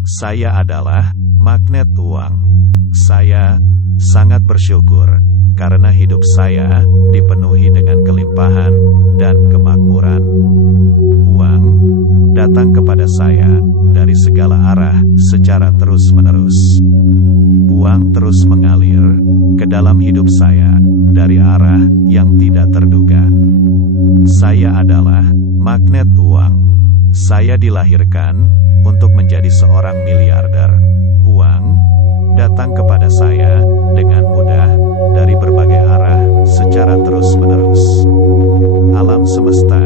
Saya adalah magnet uang. Saya sangat bersyukur karena hidup saya dipenuhi dengan kelimpahan dan kemakmuran. Uang datang kepada saya dari segala arah secara terus-menerus. Uang terus mengalir ke dalam hidup saya dari arah yang tidak terduga. Saya adalah magnet uang. Saya dilahirkan untuk menjadi seorang miliarder. Uang datang kepada saya dengan mudah dari berbagai arah secara terus-menerus. Alam semesta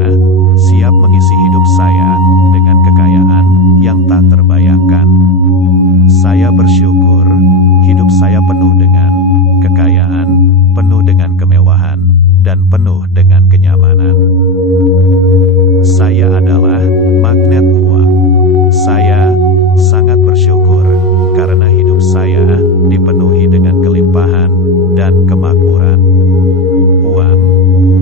siap mengisi hidup saya dengan kekayaan yang tak terbayangkan. Saya bersyukur hidup saya penuh dengan kekayaan, penuh dengan kemewahan, dan penuh dengan kenyamanan. Saya adalah magnet uang. Saya sangat bersyukur karena hidup saya dipenuhi dengan kelimpahan dan kemakmuran. Uang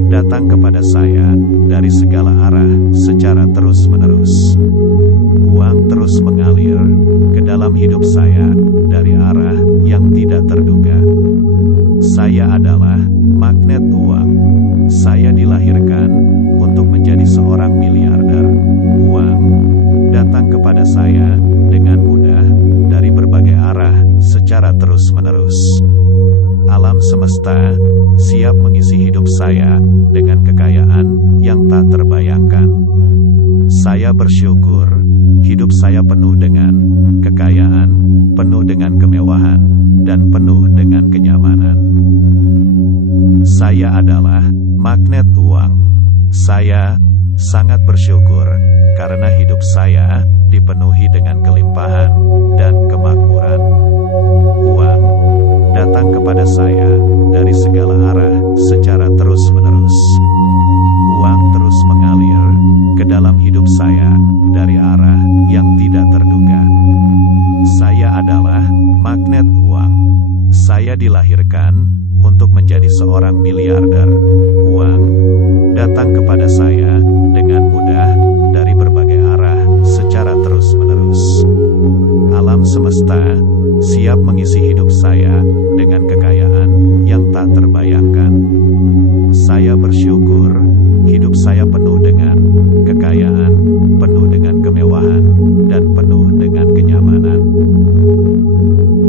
datang kepada saya dari segala arah secara terus-menerus. Uang terus mengalir ke dalam hidup saya dari arah yang tidak terduga. Saya adalah magnet uang. Saya dilahirkan untuk menjadi seorang miliarder. Uang datang kepada saya dengan mudah dari berbagai arah secara terus-menerus. Alam semesta siap mengisi hidup saya dengan kekayaan yang tak terbayangkan. Saya bersyukur hidup saya penuh dengan kekayaan, penuh dengan kemewahan, dan penuh dengan kenyamanan. Saya adalah magnet uang. Saya sangat bersyukur karena hidup saya dipenuhi dengan kelimpahan dan kemakmuran. Uang datang kepada saya dari segala arah secara terus-menerus. Uang terus mengalir ke dalam hidup saya dari arah yang tidak terduga. Saya adalah magnet uang. Saya dilahirkan untuk menjadi seorang miliarder. Uang datang kepada saya dengan mudah dari berbagai arah secara terus-menerus. Alam semesta siap mengisi hidup saya dengan kekayaan yang tak terbayangkan. Saya bersyukur hidup saya penuh dengan kekayaan, penuh dengan kemewahan, dan penuh dengan kenyamanan.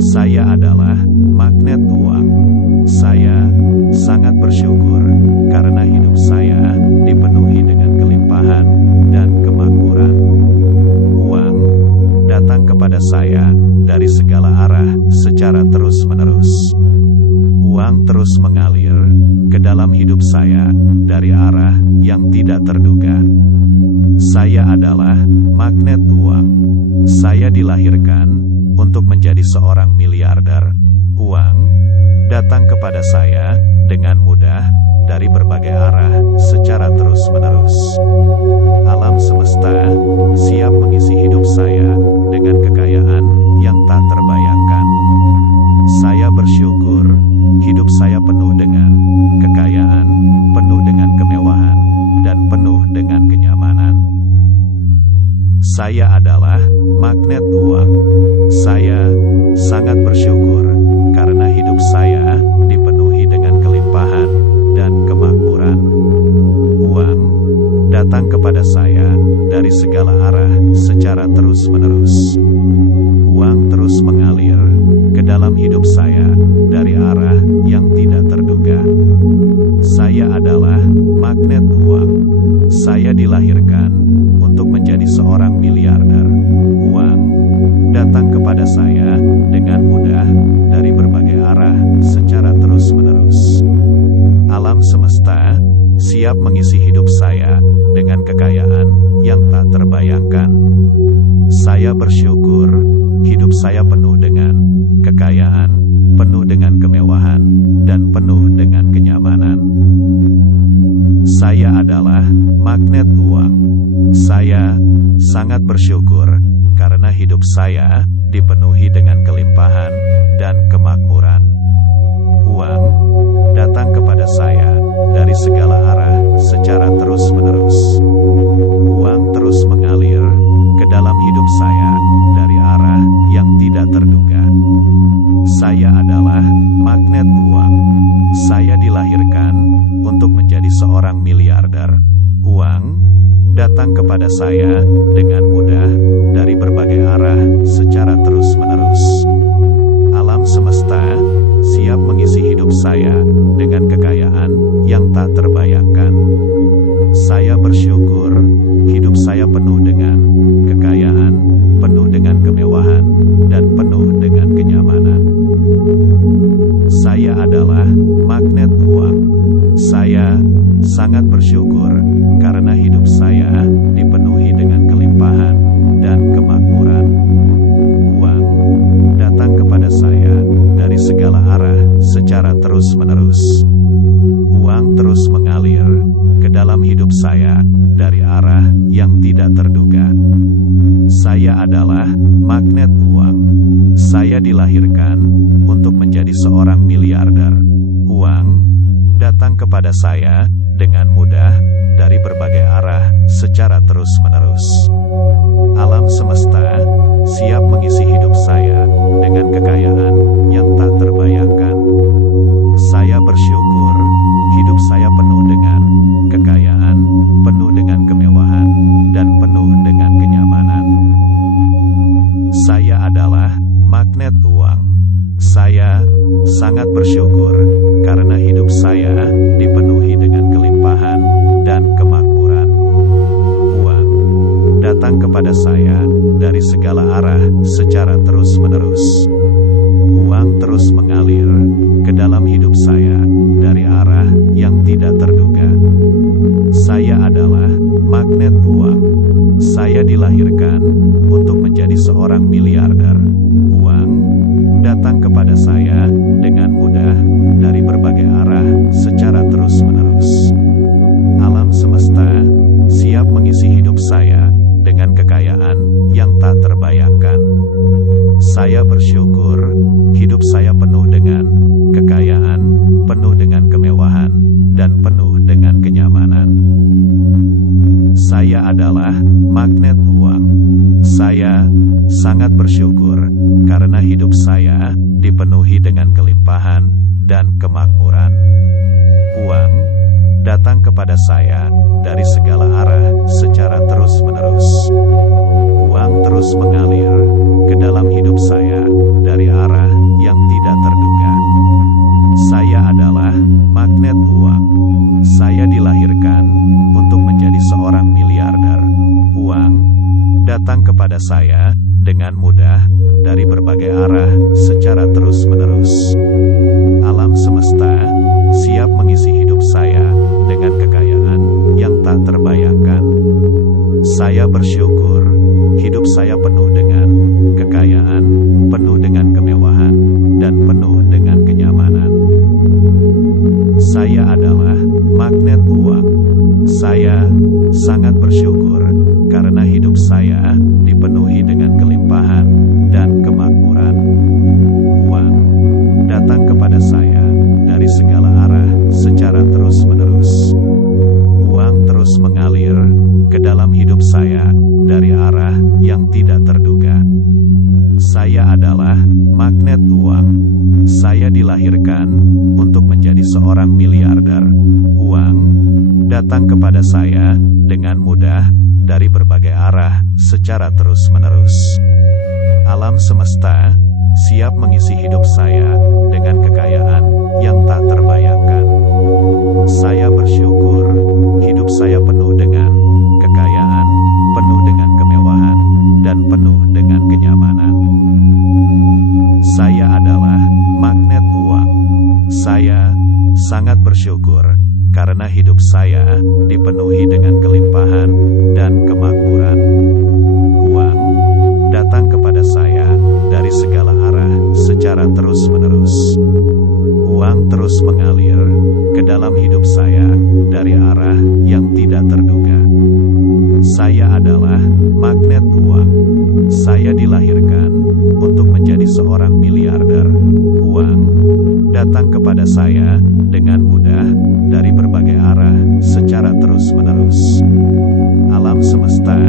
Saya adalah magnet uang. Saya sangat bersyukur karena hidup saya dipenuhi dengan kelimpahan dan kemakmuran. Uang datang kepada saya dari segala arah secara terus-menerus. Uang terus mengalir ke dalam hidup saya dari arah yang tidak terduga. Saya adalah magnet uang. Saya dilahirkan untuk menjadi seorang miliarder. Uang datang kepada saya dengan mudah dari berbagai arah secara terus-menerus. Alam semesta siap mengisi hidup saya dengan kekayaan yang tak terbayangkan. Saya bersyukur hidup saya penuh dengan kekayaan, penuh dengan kemewahan, dan penuh dengan kenyamanan. Saya adalah magnet uang. Saya sangat bersyukur karena hidup saya dipenuhi dengan kelimpahan dan kemakmuran. Uang datang kepada saya dari segala arah secara terus-menerus. Uang terus mengalir ke dalam hidup saya dari arah yang tidak terduga. Saya adalah magnet uang. Saya dilahirkan untuk menjadi seorang miliarder. Uang datang kepada saya dengan mudah dari berbagai arah secara terus-menerus. Alam semesta siap mengisi hidup saya dengan kekayaan yang tak terbayangkan. Saya bersyukur hidup saya penuh dengan kekayaan, penuh dengan kemewahan, dan penuh dengan kenyamanan. Saya adalah magnet uang. Saya sangat bersyukur karena hidup saya dipenuhi dengan kelimpahan dan kemakmuran. Uang datang kepada saya dari segala arah secara terus-menerus. Uang terus mengalir ke dalam hidup hidup saya dari arah yang tidak terduga. Saya adalah magnet uang. Saya dilahirkan untuk menjadi seorang miliarder. Uang datang kepada saya dengan mudah dari berbagai arah secara terus-menerus. Alam semesta siap mengisi hidup saya dengan kekayaan yang tak terbayangkan. Saya bersyukur hidup saya penuh dengan kekayaan, penuh dengan kemewahan, dan penuh dengan kenyamanan. Saya adalah magnet uang. Saya sangat bersyukur karena hidup saya dipenuhi dengan kelimpahan dan kemakmuran. Uang datang kepada saya dari segala arah secara terus-menerus. Uang terus mengalir ke dalam hidup saya dari arah yang tidak terduga. Saya adalah magnet uang. Saya dilahirkan untuk menjadi seorang miliarder. Uang datang kepada saya dengan mudah dari berbagai arah secara terus-menerus. Alam semesta siap mengisi hidup saya dengan kekayaan yang tak terbayangkan. Saya bersyukur hidup saya penuh dengan kekayaan, penuh dengan kemewahan, dan penuh dengan kenyamanan. Saya adalah magnet uang. Saya sangat bersyukur karena hidup saya dipenuhi dengan kelimpahan dan kemakmuran. Uang datang kepada saya dari segala arah secara terus-menerus. Uang terus mengalir ke dalam hidup saya dari arah yang tidak terduga. Saya adalah magnet uang. Saya dilahirkan untuk menjadi seorang miliarder. Uang datang kepada saya dengan mudah dari berbagai arah secara terus-menerus. Alam semesta siap mengisi hidup saya dengan kekayaan yang tak terbayangkan. Saya bersyukur hidup saya penuh dengan kekayaan, penuh dengan kemewahan, dan penuh dengan kenyamanan. Saya adalah magnet uang. Saya sangat bersyukur karena hidup saya dipenuhi dengan kelimpahan dan kemakmuran. Uang datang kepada saya dari segala arah secara terus-menerus. Uang terus mengalir ke dalam hidup saya dari arah yang tidak terduga. Saya adalah magnet uang. Saya dilahirkan untuk menjadi seorang miliarder. Uang datang kepada saya dengan mudah dari berbagai arah secara terus-menerus. Alam semesta siap mengisi hidup saya dengan kekayaan yang tak terbayangkan. Saya bersyukur hidup saya penuh dengan kekayaan, penuh dengan kemewahan, dan penuh dengan kenyamanan. Saya adalah magnet uang. Saya sangat bersyukur karena hidup saya dipenuhi dengan kelimpahan dan kemakmuran. Uang datang kepada saya dari segala arah secara terus-menerus. Uang terus mengalir ke dalam hidup saya dari arah yang tidak terduga. Saya adalah magnet uang. Saya dilahirkan untuk menjadi seorang miliarder. Uang datang kepada saya dengan mudah dari berbagai arah secara terus-menerus. Alam semesta siap mengisi hidup saya dengan kekayaan yang tak terbayangkan. Saya bersyukur hidup saya penuh dengan kekayaan, penuh dengan kemewahan, dan penuh dengan kenyamanan. Saya adalah magnet uang. Saya sangat bersyukur karena hidup saya dipenuhi dengan kelimpahan dan kemakmuran. Uang datang kepada saya dari segala arah secara terus-menerus. Uang terus mengalir ke dalam hidup saya dari arah yang tidak terduga. Saya adalah magnet uang. Saya dilahirkan untuk menjadi seorang miliarder. Uang datang kepada saya dengan mudah dari berbagai arah secara terus-menerus. Alam semesta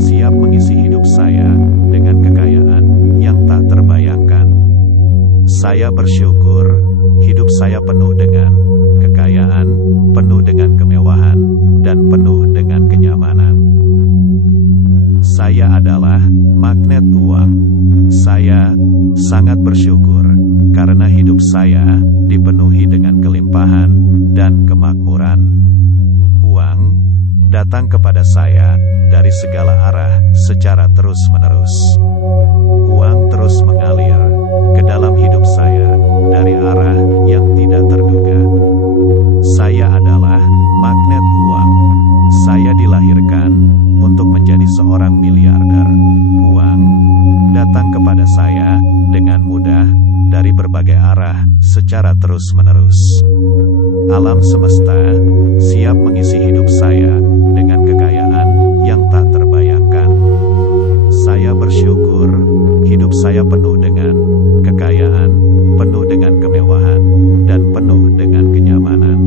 siap mengisi hidup saya dengan kekayaan yang tak terbayangkan. Saya bersyukur, hidup saya penuh dengan kekayaan, penuh dengan kemewahan, dan penuh dengan kenyamanan. Saya adalah magnet uang. Saya sangat bersyukur karena hidup saya dipenuhi dengan kelimpahan dan kemakmuran. Uang datang kepada saya dari segala arah secara terus-menerus. Uang terus mengalir ke dalam hidup saya dari arah yang tidak terduga. Saya adalah magnet uang. Saya dilahirkan untuk menjadi seorang miliarder. Uang datang kepada saya dengan mudah dari berbagai arah secara terus-menerus. Alam semesta siap mengisi hidup saya dengan kekayaan yang tak terbayangkan. Saya bersyukur, hidup saya penuh dengan kekayaan, penuh dengan kemewahan, dan penuh dengan kenyamanan.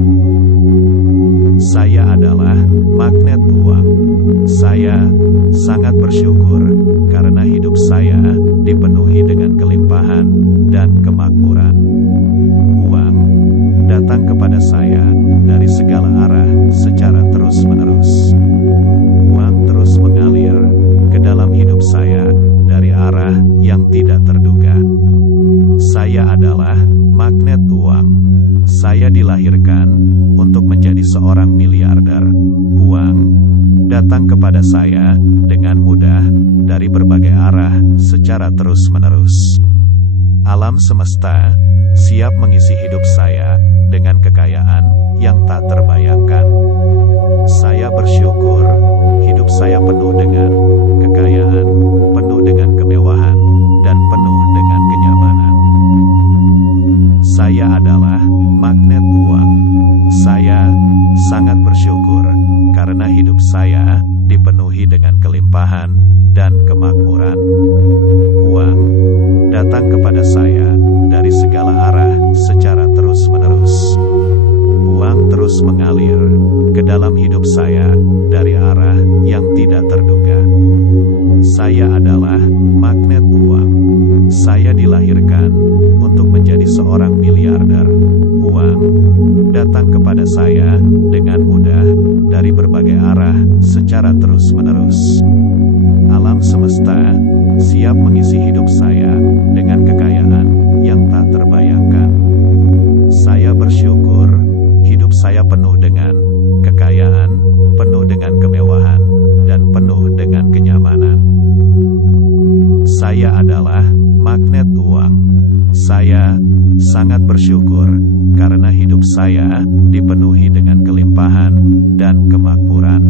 Saya adalah magnet uang. Saya sangat bersyukur karena hidup saya dipenuhi dengan kelimpahan dan kemakmuran. Uang datang kepada saya dari segala arah secara terus-menerus. Uang terus mengalir ke dalam hidup saya dari arah yang tidak terduga. Saya adalah magnet uang. Saya dilahirkan untuk menjadi seorang miliarder. Uang datang kepada saya dengan mudah dari berbagai arah secara terus-menerus. Alam semesta siap mengisi hidup saya dengan kekayaan yang tak terbayangkan. Saya bersyukur, hidup saya penuh dengan kekayaan, penuh dengan kemewahan, dan penuh dengan kenyamanan. Saya adalah magnet uang. Saya sangat bersyukur karena hidup saya dipenuhi dengan kelimpahan dan kemakmuran. Uang datang kepada saya dari segala arah secara terus-menerus. Uang terus mengalir ke dalam hidup saya dari arah yang tidak terduga. Saya adalah magnet uang. Saya dilahirkan untuk menjadi seorang miliarder. Uang datang kepada saya dengan mudah dari berbagai arah secara terus-menerus. Alam semesta siap mengisi hidup saya dengan kekayaan yang tak terbayangkan. Saya bersyukur, hidup saya penuh dengan kekayaan, penuh dengan kemewahan, dan penuh dengan kenyamanan. Saya adalah magnet uang. Saya sangat bersyukur karena hidup saya dipenuhi dengan kelimpahan dan kemakmuran.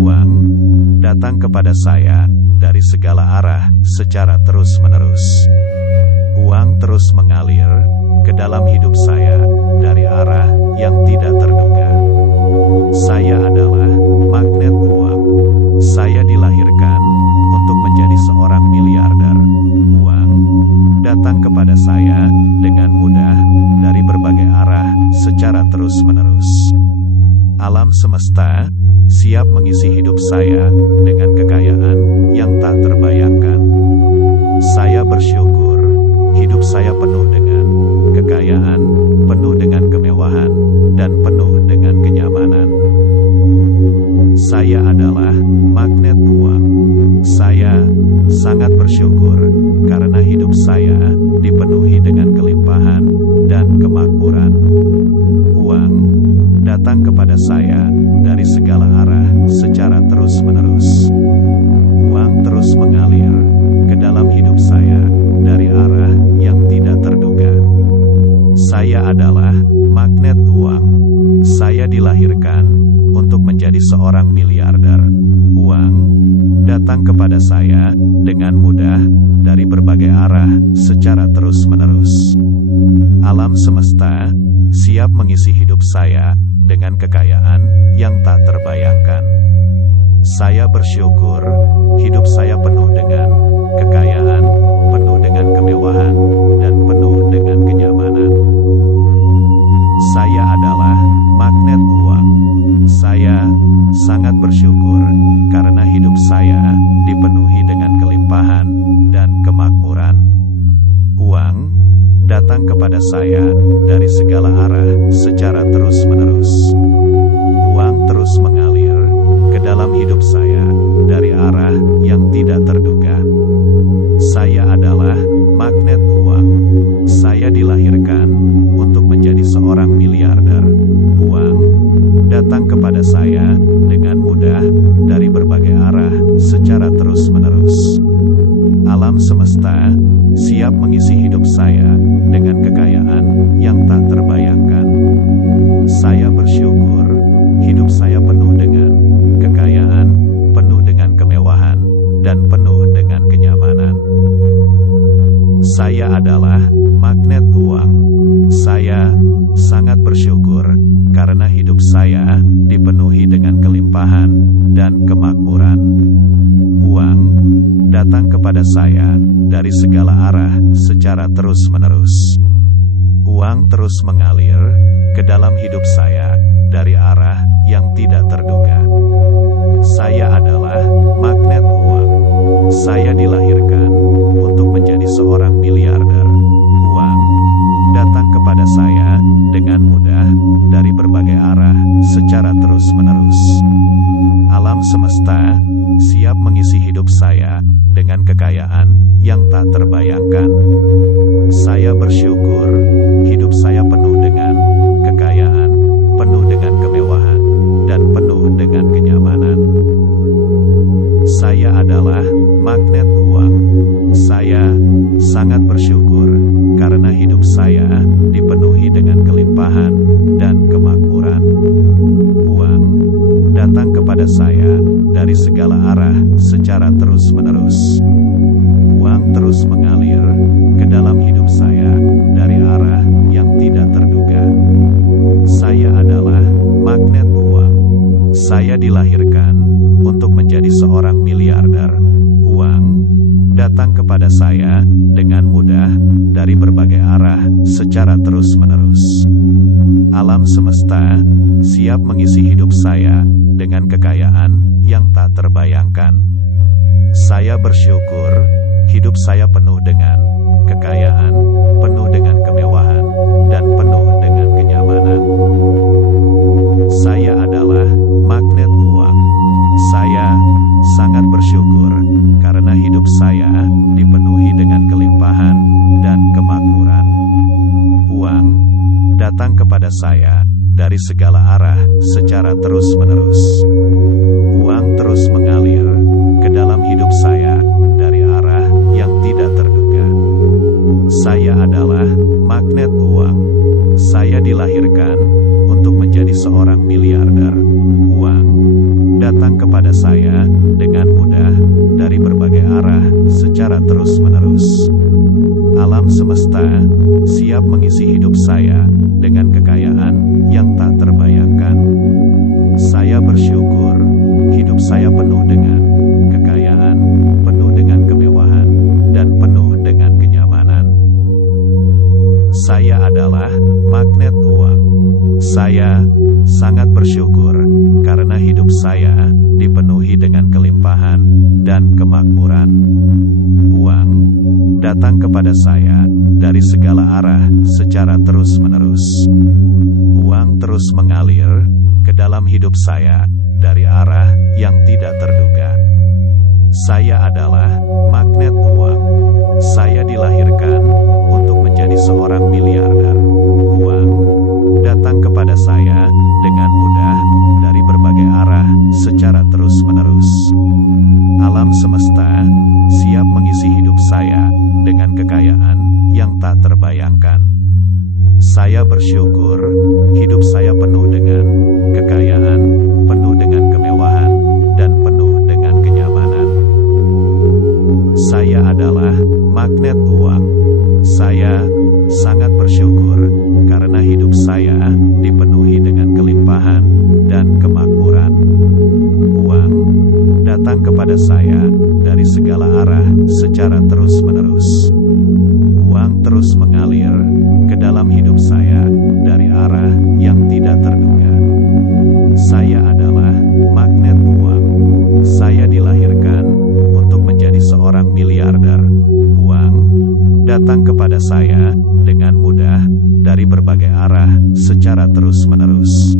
Uang datang kepada saya dari segala arah secara terus-menerus. Uang terus mengalir ke dalam hidup saya dari arah yang tidak terduga. Saya adalah magnet uang. Saya dilahirkan untuk menjadi seorang miliarder. Uang datang kepada saya dengan mudah dari berbagai arah secara terus-menerus. Alam semesta siap mengisi hidup saya dengan kekayaan yang tak terbayangkan. Saya bersyukur, hidup saya penuh dengan kekayaan, penuh dengan kemewahan, dan penuh dengan kenyamanan. Saya adalah magnet uang. Saya sangat bersyukur karena hidup saya dipenuhi dengan kelimpahan dan kemakmuran. Uang datang kepada saya dari segala arah secara terus-menerus. Uang terus mengalir ke dalam hidup saya dari arah yang tidak terduga. Saya adalah magnet uang. Saya dilahirkan untuk menjadi seorang miliarder. Uang datang kepada saya dengan mudah dari berbagai arah secara terus-menerus. Alam semesta siap mengisi hidup saya dengan kekayaan yang tak terbayangkan. Saya bersyukur, hidup saya penuh dengan kekayaan, penuh dengan kemewahan, dan penuh dengan kenyamanan. Saya adalah magnet uang. Saya sangat bersyukur datang kepada saya dari segala arah secara terus-menerus. Uang terus mengalir ke dalam hidup saya dari arah yang tidak terduga. Saya adalah magnet uang. Saya dilahirkan untuk menjadi seorang miliarder. Uang datang kepada saya dengan mudah dari berbagai arah secara terus-menerus. Alam semesta siap mengisi hidup saya dengan kekayaan yang tak terbayangkan. Saya bersyukur hidup saya penuh dengan kekayaan, penuh dengan kemewahan, dan penuh dengan kenyamanan. Saya adalah magnet uang. Saya sangat bersyukur karena hidup saya dipenuhi dengan kelimpahan dan kemakmuran. Uang datang kepada saya dari segala arah secara terus-menerus. Uang terus mengalir ke dalam hidup saya dari arah yang tidak terduga. Saya adalah magnet uang. Saya dilahirkan untuk menjadi seorang miliarder. Uang datang kepada saya dengan mudah dari berbagai arah secara terus-menerus. Alam semesta siap mengisi hidup saya dengan kekayaan yang tak terbayangkan. Saya bersyukur hidup saya penuh dengan kekayaan, penuh dengan kemewahan, dan penuh dengan kenyamanan. Saya adalah magnet uang. Saya sangat bersyukur karena hidup saya dipenuhi dengan kelimpahan dan kemakmuran. Uang datang kepada saya dari segala arah secara terus-menerus. Uang terus mengalir ke dalam hidup saya dari arah yang tidak terduga. Saya adalah magnet uang. Saya dilahirkan untuk menjadi seorang miliarder. Uang datang kepada saya dengan mudah dari berbagai arah secara terus-menerus. Alam semesta siap mengisi hidup saya dengan kekayaan yang tak terbayangkan. Saya bersyukur hidup saya penuh dengan kekayaan, penuh dengan kemewahan, dan penuh dengan kenyamanan. Saya adalah magnet uang. Saya sangat bersyukur karena hidup saya dipenuhi dengan kelimpahan dan kemakmuran. Uang datang kepada saya dari segala arah secara terus-menerus. Uang terus mengalir ke dalam hidup saya dari arah yang tidak terduga. Saya adalah magnet uang. Saya dilahirkan untuk menjadi seorang miliarder. Uang datang kepada saya dengan mudah dari berbagai arah secara terus-menerus. Alam semesta siap mengisi hidup saya dengan kekayaan yang tak terbayangkan. Saya bersyukur hidup saya penuh dengan kekayaan, penuh dengan kemewahan, dan penuh dengan kenyamanan. Saya adalah magnet uang. Saya sangat bersyukur karena hidup saya dipenuhi dengan kelimpahan dan kemakmuran. Uang datang kepada saya dari segala arah secara terus-menerus. Uang terus mengalir ke dalam hidup saya dari arah yang tidak terduga. Saya adalah magnet uang. Saya dilahirkan untuk menjadi seorang miliarder. Uang datang kepada saya dengan mudah dari berbagai arah secara terus-menerus. Alam semesta siap mengisi hidup saya dengan kekayaan yang tak terbayangkan. Saya bersyukur hidup saya penuh dengan kekayaan, penuh dengan kemewahan, dan penuh dengan kenyamanan. Saya adalah magnet uang. Saya sangat bersyukur karena hidup saya dipenuhi dengan kelimpahan dan kemakmuran. Uang datang kepada saya dari segala arah secara terus-menerus. Uang terus mengalir ke dalam hidup saya dari arah yang tidak terduga. Saya adalah magnet uang. Saya dilahirkan untuk menjadi seorang miliarder. Uang datang kepada saya dengan mudah dari berbagai arah secara terus-menerus.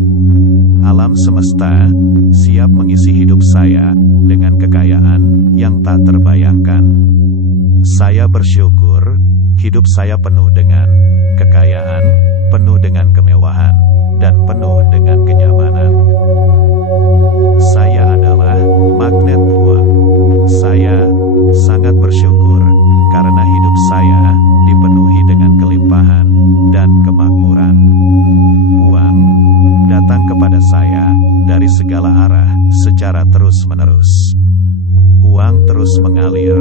Alam semesta siap mengisi hidup saya dengan kekayaan yang tak terbayangkan. Saya bersyukur hidup saya penuh dengan kekayaan, penuh dengan kemewahan, dan penuh dengan kenyamanan. Saya adalah magnet uang. Saya sangat bersyukur karena hidup saya dipenuhi dengan kelimpahan dan kemakmuran. Uang datang kepada saya dari segala arah secara terus-menerus. Uang terus mengalir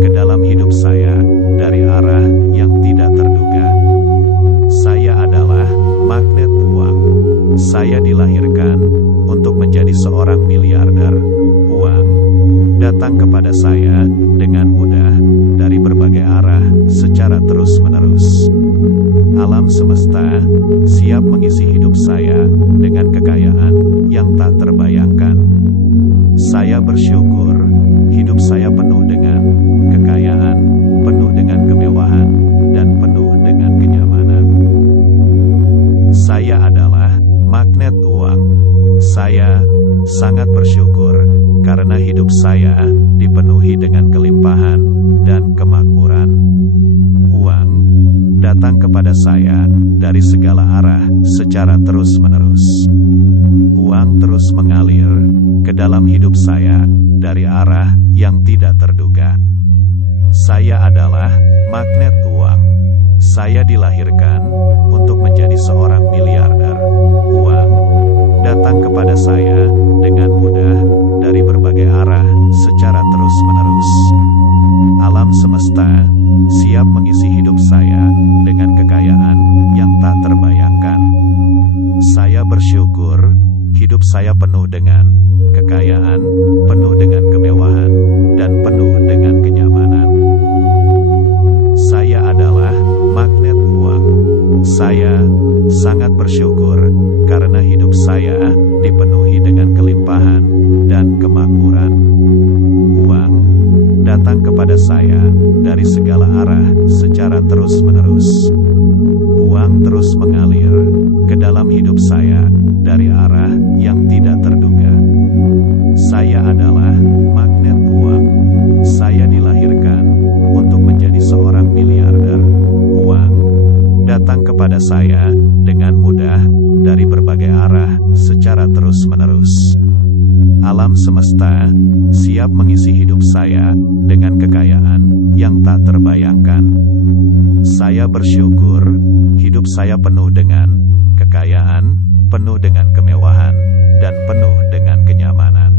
ke dalam hidup saya dari arah yang tidak terduga. Saya adalah magnet uang. Saya dilahirkan untuk menjadi seorang miliarder. Uang datang kepada saya dengan mudah dari berbagai arah secara terus-menerus. Alam semesta siap mengisi hidup saya dengan kekayaan yang tak terbayangkan. Saya bersyukur hidup saya penuh dengan kekayaan, penuh dengan kemewahan, dan penuh dengan kenyamanan. Saya adalah magnet uang. Saya sangat bersyukur karena hidup saya dipenuhi dengan kelimpahan dan kemakmuran. Uang datang kepada saya dari segala arah secara terus-menerus. Uang terus mengalir ke dalam hidup saya dari arah yang tidak terduga. Saya adalah magnet uang. Saya dilahirkan untuk menjadi seorang miliarder. Uang datang kepada saya dengan mudah dari berbagai arah secara terus-menerus. Alam semesta siap mengisi hidup saya dengan kekayaan yang tak terbayangkan. Saya bersyukur hidup saya penuh dengan kekayaan, penuh dengan kemewahan, dan penuh dengan kenyamanan. Saya adalah magnet uang. Saya sangat bersyukur karena hidup saya dipenuhi dengan kelimpahan dan kemakmuran. Uang datang kepada saya dari segala arah secara terus-menerus. Uang terus mengalir ke dalam hidup saya dari arah yang tidak terduga. Saya adalah magnet uang. Saya dilahirkan untuk menjadi seorang miliarder. Uang datang kepada saya dengan mudah dari berbagai arah secara terus-menerus. Alam semesta siap mengisi hidup saya dengan kekayaan yang tak terbayangkan. Saya bersyukur hidup saya penuh dengan kekayaan, penuh dengan kemewahan, dan penuh dengan kenyamanan.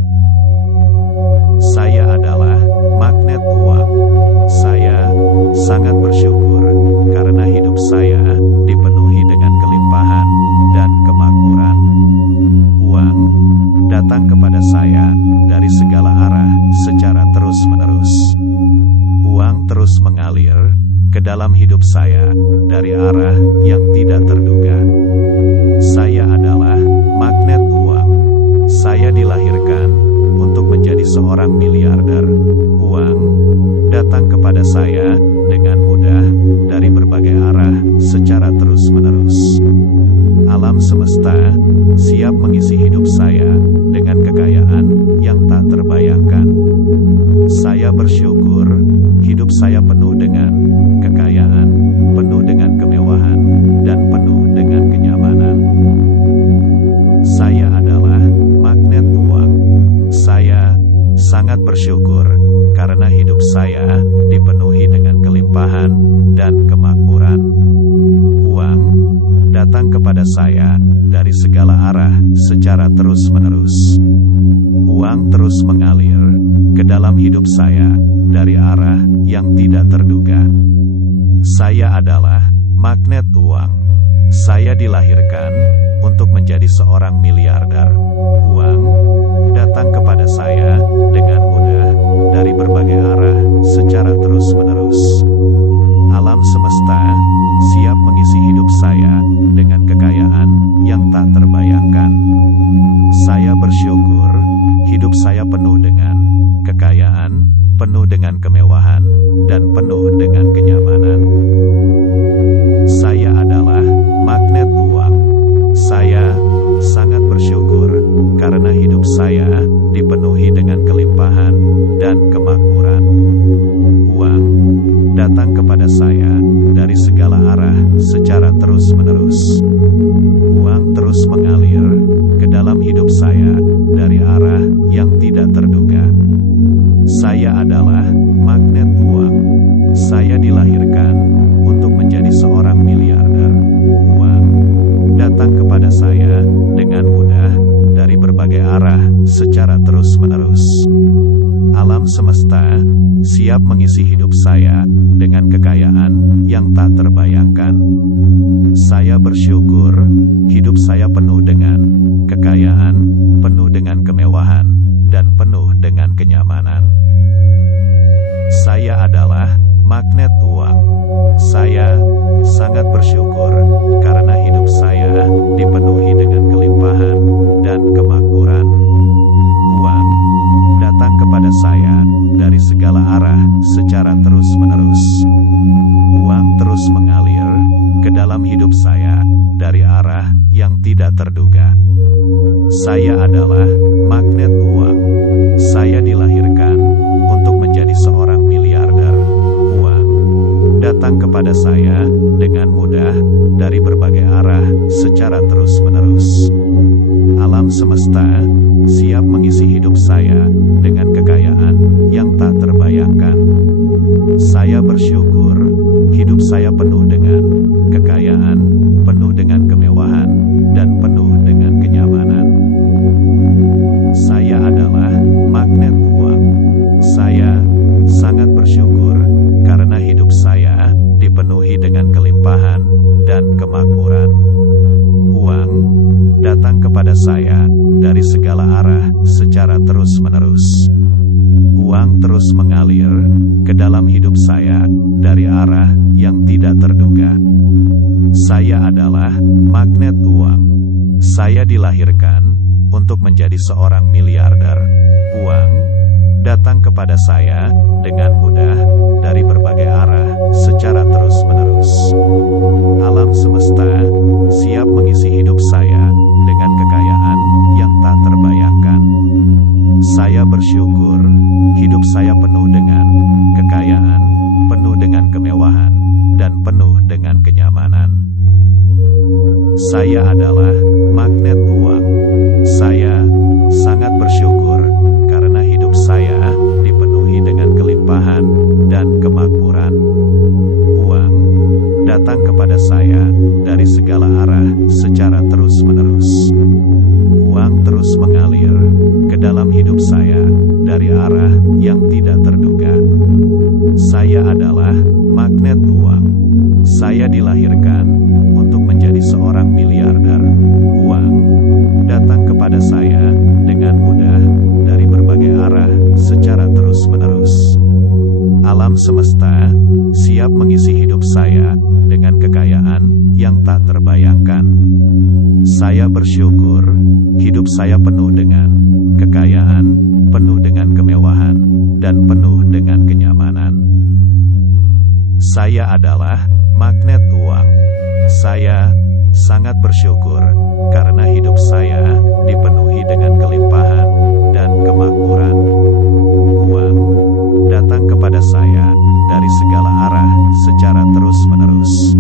Saya adalah magnet uang. Saya sangat bersyukur karena hidup saya dipenuhi dengan kelimpahan dan kemakmuran. Uang datang kepada saya dari segala arah secara terus-menerus. Uang terus mengalir ke dalam hidup saya dari arah yang tidak terduga. Saya adalah magnet uang. Saya dilahirkan untuk menjadi seorang miliarder. Uang datang kepada saya dengan mudah dari berbagai arah secara terus-menerus. Alam semesta siap mengisi hidup saya dengan kekayaan yang tak terbayangkan. Saya bersyukur hidup saya penuh dengan kekayaan, penuh dengan kemewahan, dan penuh dengan kenyamanan. Saya adalah magnet uang. Saya sangat bersyukur karena hidup saya dipenuhi dengan kelimpahan dan kemakmuran. Uang datang kepada saya dari segala arah secara terus-menerus. Uang terus mengalir ke dalam hidup saya dari arah yang tidak terduga. Saya adalah magnet uang. Saya dilahirkan untuk menjadi seorang miliarder. Uang datang kepada saya dengan mudah dari berbagai arah secara terus-menerus. Alam semesta siap mengisi hidup saya dengan kekayaan yang tak terbayangkan. Saya bersyukur hidup saya penuh dengan kekayaan, penuh dengan kemewahan, dan penuh dengan kenyamanan. kepada saya dari segala arah secara terus-menerus. Uang terus mengalir ke dalam hidup saya dari arah yang tidak terduga. Saya adalah magnet uang. Saya dilahirkan untuk menjadi seorang miliarder. Uang datang kepada saya dengan mudah dari berbagai arah secara terus-menerus. Alam semesta siap mengisi hidup saya dengan kekayaan yang tak terbayangkan. Saya bersyukur hidup saya penuh dengan kekayaan, penuh dengan kemewahan, dan penuh dengan kenyamanan. Saya adalah magnet uang. Saya sangat bersyukur karena hidup saya dipenuhi dengan kelimpahan dan kemakmuran. Uang datang kepada saya dari segala arah secara terus-menerus. Uang terus mengalir ke dalam hidup saya dari arah yang tidak terduga. Saya adalah magnet uang. Saya dilahirkan untuk menjadi seorang miliarder. Uang datang kepada saya dengan mudah dari berbagai arah secara terus-menerus. Alam semesta siap mengisi hidup saya dengan kekayaan yang tak terbayangkan. Saya bersyukur hidup saya penuh dengan kekayaan, penuh dengan kemewahan, dan penuh dengan kenyamanan. Saya adalah magnet uang. Saya sangat bersyukur karena hidup saya dipenuhi dengan kelimpahan dan kemakmuran. Uang datang kepada saya dari segala arah secara terus-menerus. Uang terus mengalir ke dalam hidup saya dari arah yang tidak terduga. Saya adalah magnet uang. Saya dilahirkan untuk menjadi seorang miliarder. Uang datang kepada saya dengan mudah dari berbagai arah secara terus-menerus. Alam semesta siap mengisi hidup saya dengan kekayaan yang tak terbayangkan. Saya bersyukur hidup saya penuh dengan kekayaan, penuh dengan kemewahan, dan penuh dengan kenyamanan. Saya adalah magnet uang. Saya sangat bersyukur karena hidup saya dipenuhi dengan kelimpahan dan kemakmuran. Uang datang kepada saya dari segala arah secara terus-menerus. Uang terus mengalir ke dalam hidup saya dari arah yang tidak terduga. Saya adalah magnet uang. Saya dilahirkan untuk menjadi seorang miliarder. Uang datang kepada saya dengan mudah dari berbagai arah secara terus-menerus. Alam semesta siap mengisi hidup saya dengan kekayaan yang tak terbayangkan. Saya bersyukur hidup saya penuh dengan kekayaan, penuh dengan kemewahan, dan penuh dengan kenyamanan. Saya adalah magnet uang. Saya sangat bersyukur karena hidup saya dipenuhi dengan kelimpahan dan kemakmuran. Uang datang kepada saya dari segala arah secara terus-menerus.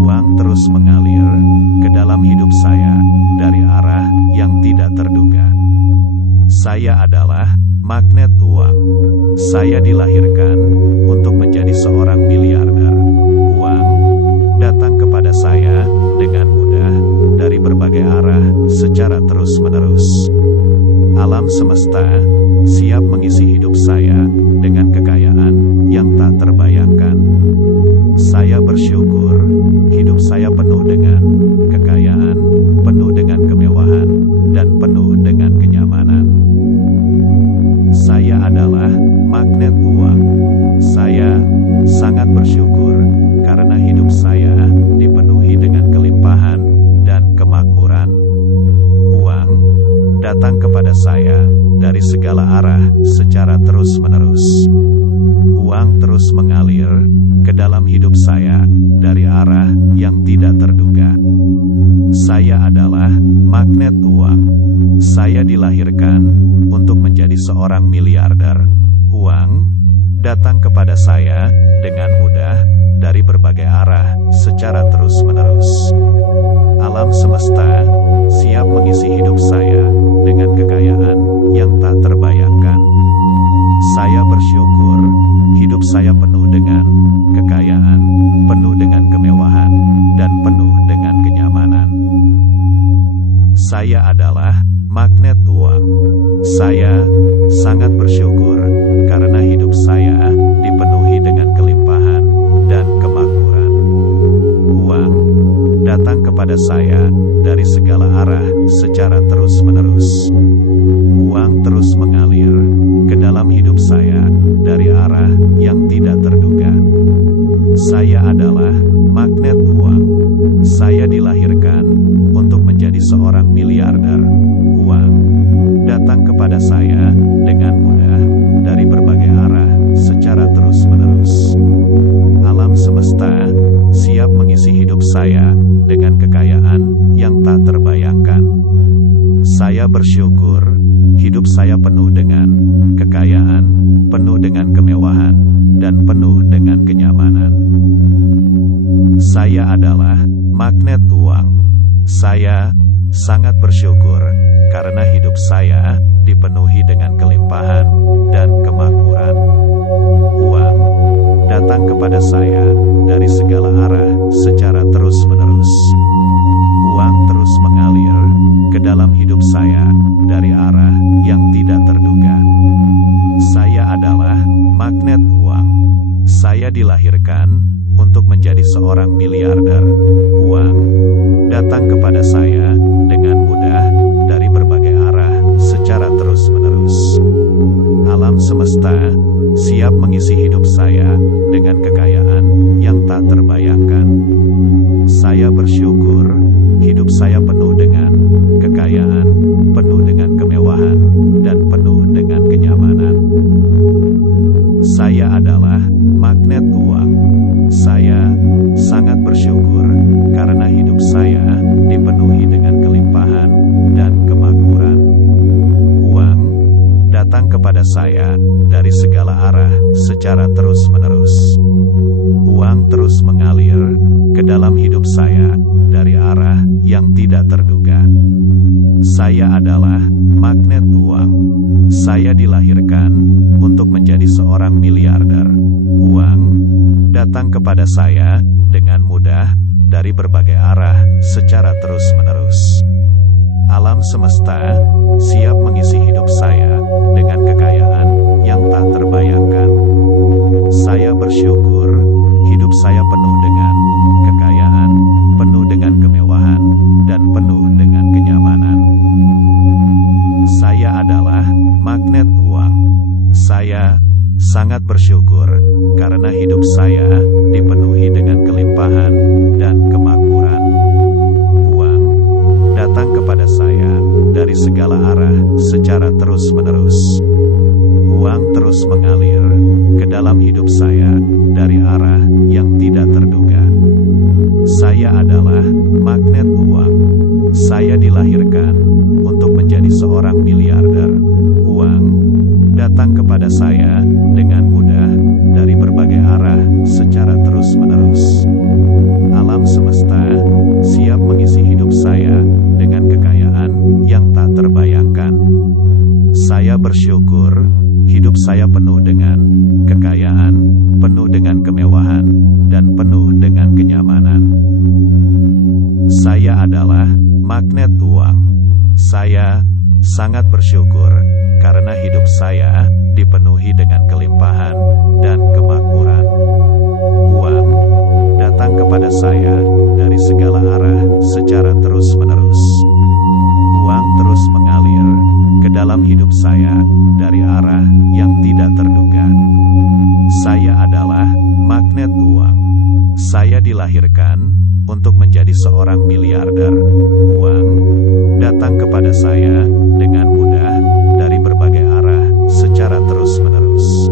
Uang terus mengalir ke dalam hidup saya dari arah yang tidak terduga. Saya adalah magnet uang. Saya dilahirkan untuk menjadi seorang miliarder. Uang datang kepada saya dengan mudah dari berbagai arah secara terus-menerus. Alam semesta siap mengisi hidup saya dengan kekayaan yang tak terbayangkan. Saya bersyukur hidup saya penuh dengan kekayaan, penuh dengan kemewahan, dan penuh dengan kenyamanan. Saya adalah magnet uang. Saya sangat bersyukur karena hidup saya dipenuhi dengan kelimpahan dan kemakmuran. Uang datang kepada saya dari segala arah secara terus-menerus. Uang terus mengalir ke dalam hidup saya dari arah yang tidak terduga. Saya adalah magnet uang. Saya dilahirkan untuk menjadi seorang miliarder. Uang datang kepada saya dengan mudah dari berbagai arah secara terus-menerus. Alam semesta siap mengisi hidup saya dengan kekayaan yang tak terbayangkan. Saya bersyukur hidup saya penuh dengan kekayaan, penuh dengan kemewahan, dan penuh dengan kenyamanan. Saya adalah magnet uang. Saya sangat bersyukur karena hidup saya dipenuhi dengan kelimpahan dan kemakmuran. Uang datang kepada saya dari segala arah secara terus-menerus. Uang terus mengalir ke dalam hidup saya dari arah yang tidak terduga. Saya adalah magnet uang. Saya dilahirkan untuk menjadi seorang miliarder. Uang datang kepada saya dengan mudah dari berbagai arah secara terus-menerus. Alam semesta siap mengisi hidup saya dengan kekayaan yang tak terbayangkan. Saya bersyukur hidup saya penuh dengan kekayaan, penuh dengan kemewahan, dan penuh dengan kenyamanan. Saya adalah magnet uang. Saya sangat bersyukur karena hidup saya dipenuhi dengan kelimpahan dan kemakmuran. Uang datang kepada saya dari segala arah secara terus-menerus. Uang terus mengalir ke dalam hidup saya dari arah yang tidak terduga. Saya adalah magnet uang. Saya dilahirkan untuk menjadi seorang miliarder. Uang datang kepada saya dengan mudah dari berbagai arah secara terus-menerus. Alam semesta siap mengisi hidup saya dengan kekayaan yang tak terbayangkan. Saya bersyukur hidup saya penuh dengan kekayaan, penuh dengan kemewahan, dan penuh dengan kenyamanan. Saya adalah magnet uang. Saya sangat bersyukur karena hidup saya dipenuhi dengan kelimpahan dan kemakmuran. Uang datang kepada saya dari segala arah secara terus-menerus. Uang terus mengalir ke dalam hidup saya dari arah yang tidak terduga. Saya adalah magnet uang. Saya dilahirkan untuk menjadi seorang miliarder. Uang datang kepada saya dengan mudah dari berbagai arah secara terus-menerus. Alam semesta siap mengisi hidup saya dengan kekayaan yang tak terbayangkan. Saya bersyukur hidup saya penuh dengan kekayaan, penuh dengan kemewahan, dan penuh dengan kenyamanan. Saya adalah magnet uang. Saya sangat bersyukur karena hidup saya dipenuhi dengan kelimpahan dan kemakmuran. Uang datang kepada saya dari segala arah secara terus-menerus. Uang terus mengalir ke dalam hidup saya dari arah yang tidak terduga. Saya adalah magnet uang. Saya dilahirkan untuk menjadi seorang miliarder. Uang datang kepada saya dengan mudah dari berbagai arah secara terus-menerus. Alam semesta siap mengisi hidup saya dengan kekayaan yang tak terbayangkan. Saya bersyukur hidup saya penuh dengan kekayaan, penuh dengan kemewahan, dan penuh dengan kenyamanan. Saya adalah magnet uang. Saya sangat bersyukur karena hidup saya dipenuhi dengan kelimpahan dan kemakmuran. Uang datang kepada saya dari segala arah secara terus-menerus. Uang terus mengalir ke dalam hidup saya dari arah yang tidak terduga. Saya adalah magnet uang. Saya dilahirkan untuk menjadi seorang miliarder. Uang datang kepada saya dengan mudah dari berbagai arah secara terus-menerus.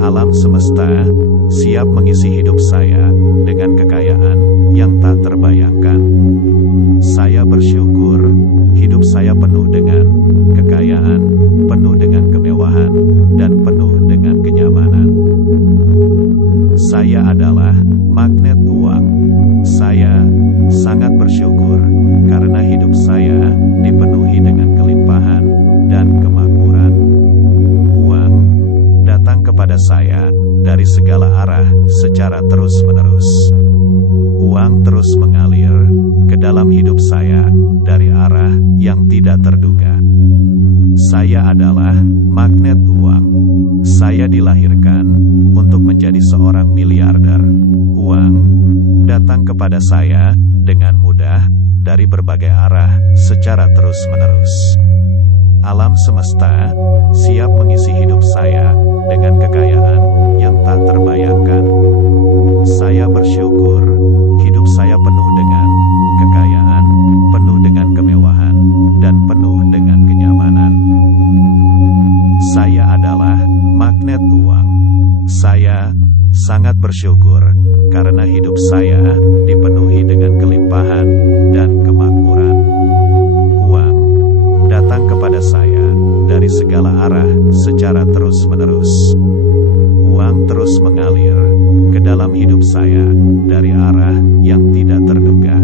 Alam semesta siap mengisi hidup saya dengan kekayaan yang tak terbayangkan. Saya bersyukur hidup saya penuh dengan kekayaan, penuh dengan kemewahan, dan penuh dengan kenyamanan. Saya adalah magnet uang. Saya sangat bersyukur karena hidup saya dipenuhi dengan kelimpahan dan kemakmuran. Uang datang kepada saya dari segala arah secara terus-menerus. Uang terus mengalir ke dalam hidup saya dari arah yang tidak terduga. Saya adalah magnet uang. Saya dilahirkan untuk menjadi seorang miliarder. Uang datang kepada saya dengan mudah dari berbagai arah secara terus-menerus. Alam semesta siap mengisi hidup saya dengan kekayaan yang tak terbayangkan. Saya bersyukur hidup saya penuh dengan kekayaan, penuh dengan kemewahan, dan penuh dengan kenyamanan. Saya adalah magnet uang. Saya sangat bersyukur karena hidup saya dipenuhi dengan kelimpahan dan kemakmuran. Uang datang kepada saya dari segala arah secara terus-menerus. Uang terus mengalir ke dalam hidup saya dari arah yang tidak terduga.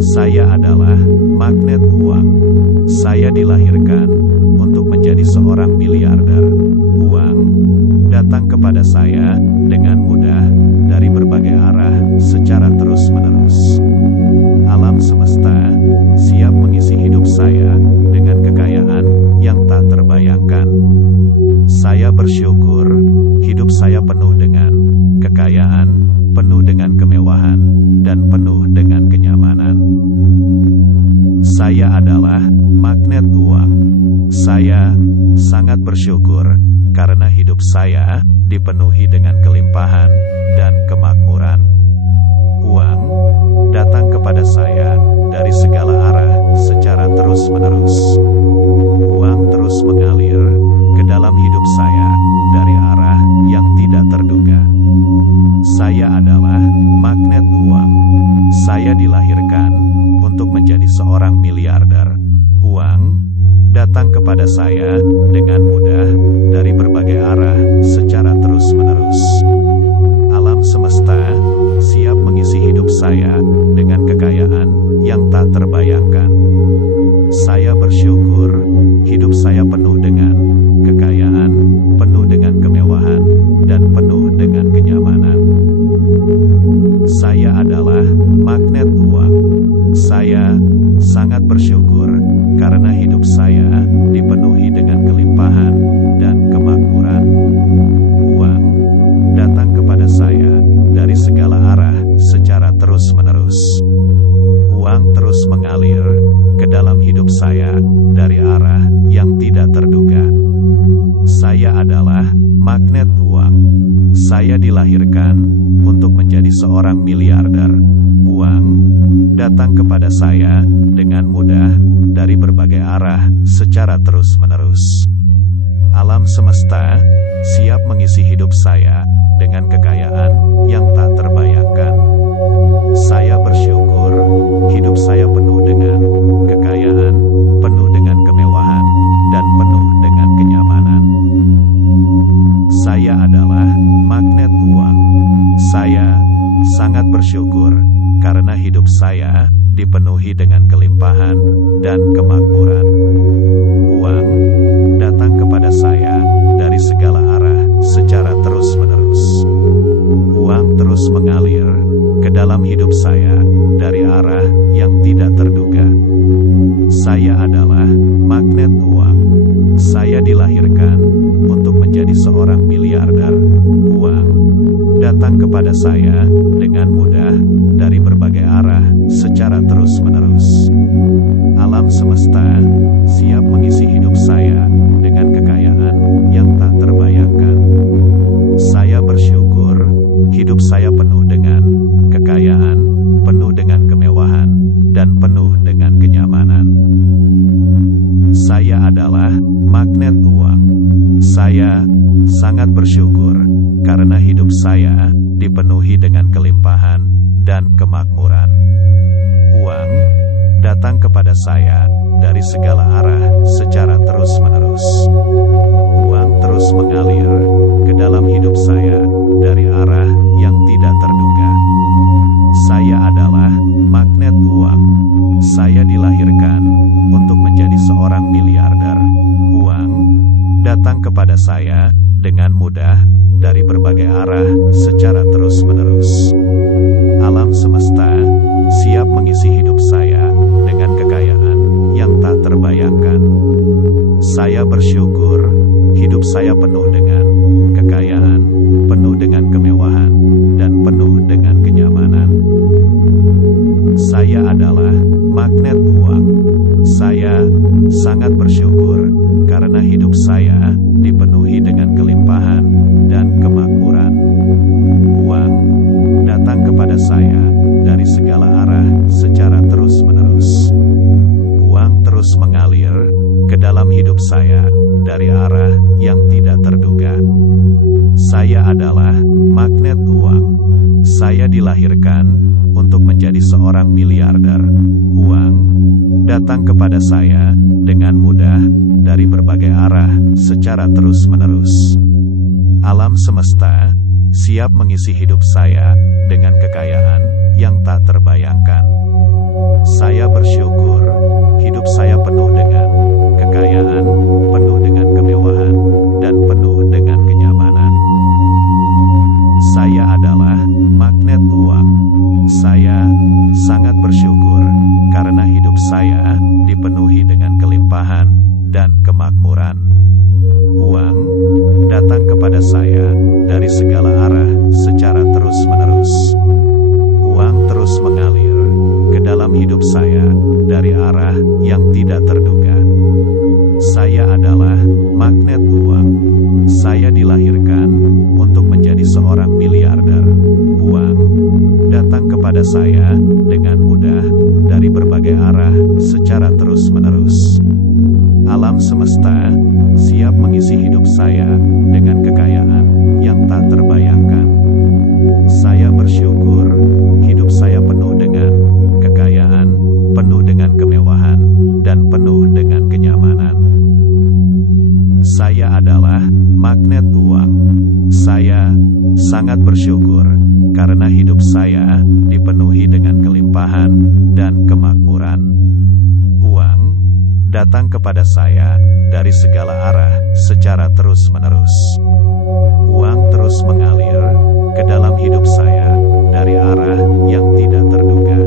Saya adalah magnet uang. Saya dilahirkan untuk menjadi seorang miliarder. Uang datang kepada saya dengan mudah dari berbagai arah secara terus-menerus. Alam semesta siap mengisi hidup saya dengan kekayaan yang tak terbayangkan. Saya bersyukur hidup saya penuh dengan kekayaan, penuh dengan kemewahan, dan penuh dengan kenyamanan. Saya adalah magnet uang. Saya sangat bersyukur karena hidup saya dipenuhi dengan kelimpahan dan kemakmuran. Uang datang kepada saya dari segala arah secara terus-menerus. Uang terus mengalir ke dalam hidup saya dari arah yang tidak terduga. Saya adalah magnet uang. Saya dilahirkan untuk menjadi seorang miliarder. Uang datang kepada saya dengan mudah dari berbagai arah secara terus-menerus. Alam semesta siap mengisi hidup saya dengan kekayaan yang tak terbayangkan. Saya bersyukur hidup saya penuh dengan kekayaan, penuh dengan kemewahan, dan penuh dengan kenyamanan. Saya adalah magnet uang. Saya sangat bersyukur karena hidup saya dipenuhi dengan kelimpahan dan kemakmuran. Uang datang kepada saya dari segala arah secara terus-menerus. Uang terus mengalir ke dalam hidup saya dari arah yang tidak terduga. Saya adalah magnet uang. Saya dilahirkan untuk menjadi seorang miliarder. Uang datang kepada saya dengan mudah dari berbagai arah secara terus-menerus. Alam semesta siap mengisi hidup saya dengan kekayaan yang tak terbayangkan. Saya bersyukur hidup saya penuh dengan kekayaan, penuh dengan kemewahan, dan penuh dengan kenyamanan. Saya adalah magnet uang. Saya sangat bersyukur karena hidup saya dipenuhi dengan kelimpahan dan kemakmuran. Uang datang kepada saya dari segala arah secara terus-menerus. Uang terus mengalir ke dalam hidup saya dari arah yang tidak terduga. Saya adalah magnet uang. Saya dilahirkan untuk menjadi seorang miliarder. Uang datang kepada saya dengan mudah dari berbagai arah secara terus-menerus. Alam semesta siap mengisi hidup saya dengan kekayaan yang tak terbayangkan. Saya bersyukur hidup saya penuh dengan kekayaan, penuh dengan kemewahan, dan penuh dengan kenyamanan. Saya adalah magnet uang. Saya sangat bersyukur karena hidup saya dipenuhi dengan kelimpahan dan kemakmuran. Uang datang kepada saya dari segala arah secara terus-menerus. Uang terus mengalir ke dalam hidup saya dari arah Saya dilahirkan untuk menjadi seorang miliarder. Uang datang kepada saya dengan mudah dari berbagai arah secara terus-menerus. Alam semesta siap mengisi hidup saya dengan kekayaan yang tak terbayangkan. Saya bersyukur hidup saya penuh dengan kekayaan, penuh dengan kemewahan, dan penuh dengan kenyamanan. Saya adalah magnet uang. Saya sangat bersyukur karena hidup saya dipenuhi dengan kelimpahan dan kemakmuran. Uang datang kepada saya dari segala arah secara terus-menerus. Uang terus mengalir ke dalam hidup saya dari arah yang tidak terduga. Saya adalah magnet uang. Saya dilahirkan untuk menjadi seorang miliarder. Uang datang kepada saya dengan mudah dari berbagai arah secara terus-menerus. Alam semesta siap mengisi hidup saya dengan kekayaan yang tak terbayangkan. Saya bersyukur hidup saya penuh dengan kekayaan, penuh dengan kemewahan, dan penuh dengan kenyamanan. Saya adalah magnet uang. Saya sangat bersyukur karena hidup saya dipenuhi dengan kelimpahan dan kemakmuran. Uang datang kepada saya dari segala arah secara terus-menerus. Uang terus mengalir ke dalam hidup saya dari arah yang tidak terduga. Saya adalah magnet uang. Saya dilahirkan untuk menjadi seorang miliarder. Uang datang kepada saya dengan mudah dari berbagai arah secara terus-menerus. Alam semesta siap mengisi hidup saya dengan kekayaan yang tak terbayangkan. Saya bersyukur hidup saya penuh dengan kekayaan, penuh dengan kemewahan, dan penuh dengan kenyamanan. Saya adalah magnet uang. Saya sangat bersyukur karena hidup saya dipenuhi dengan kelimpahan dan kemakmuran. Uang datang kepada saya dari segala arah secara terus-menerus. Uang terus mengalir ke dalam hidup saya dari arah yang tidak terduga.